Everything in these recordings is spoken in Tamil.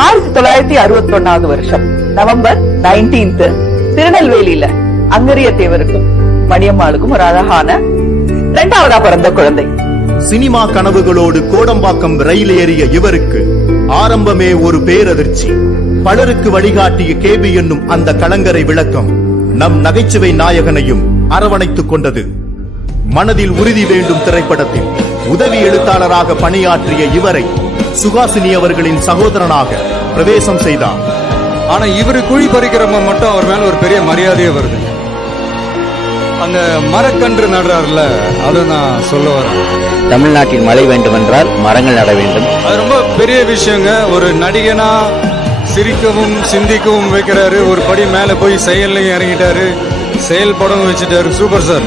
1961 வருஷம் நவம்பர் 19 திருநெல்வேலியில அங்கரிய தேவருக்கும் மணியம்மாளுக்கும் ஒரு அழகான இரண்டாவதா பிறந்த குழந்தை. சினிமா கனவுகளோடு கோடம்பாக்கம் ரயில் ஏறிய இவருக்கு ஆரம்பமே ஒரு பேரதிர்ச்சி. பலருக்கு வழிகாட்டிய கேபி என்னும் அந்த கலங்கரை விளக்கம் நம் நகைச்சுவை நாயகனையும் அரவணைத்துக் கொண்டது. மனதில் உறுதி வேண்டும் திரைப்படத்தில் உதவி எழுத்தாளராக பணியாற்றிய இவரை சுகாசினி அவர்களின் சகோதரனாக பிரவேசம் செய்தார். ஆனா இவரு குழி பறிக்கிறவங்க மட்டும் அவர் மேல ஒரு பெரிய மரியாதையே வருது. அந்த மரக்கன்று நடுறாருல, அதை நான் சொல்ல வரேன். தமிழ்நாட்டில் மழை வேண்டுமென்றால் மரங்கள் நட வேண்டும். அது ரொம்ப பெரிய விஷயங்க. ஒரு நடிகனா சிரிக்கவும் சிந்திக்கவும் வைக்கிறாரு. ஒரு படி மேல போய் செயல்லையும் இறங்கிட்டாரு, செயல்படவும் வச்சுட்டாரு. Super sir.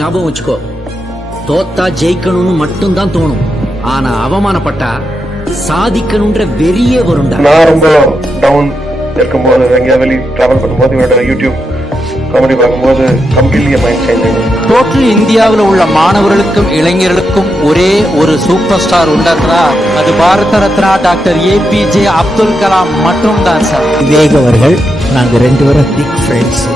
ஞாபகம் வச்சுக்கோ, தோத்தா ஜெயிக்கணும்னு மட்டும் தான் தோணும். ஆனா அவமானப்பட்டா சாதிக்கணும்ன்ற வெறியே வரும்டா. நான் ரொம்ப டவுன் இருக்கும்போது எங்கேயாவது வெளியே டிராவல் பண்ணும்போது இவரோட யூடியூப் காமெடி பார்க்கும்போது கம்ப்ளீட்லி மைண்ட் சேஞ்ச் ஆகும். டோட்டல் இந்தியாவில் உள்ள மாணவர்களுக்கும் இளைஞர்களுக்கும் ஒரே ஒரு சூப்பர் ஸ்டார் உண்டா, அது பாரத ரத்னா டாக்டர் APJ அப்துல் கலாம் மட்டும் தான் சார். விவேக் அவர்கள் நாங்க 2 பேரும் பிக் ஃப்ரெண்ட்ஸ்.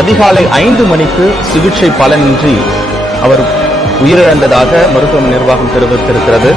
அதிகாலை 5 மணிக்கு சிகிச்சை பலனின்றி அவர் உயிரிழந்ததாக மருத்துவமனை நிர்வாகம் தெரிவித்திருக்கிறது.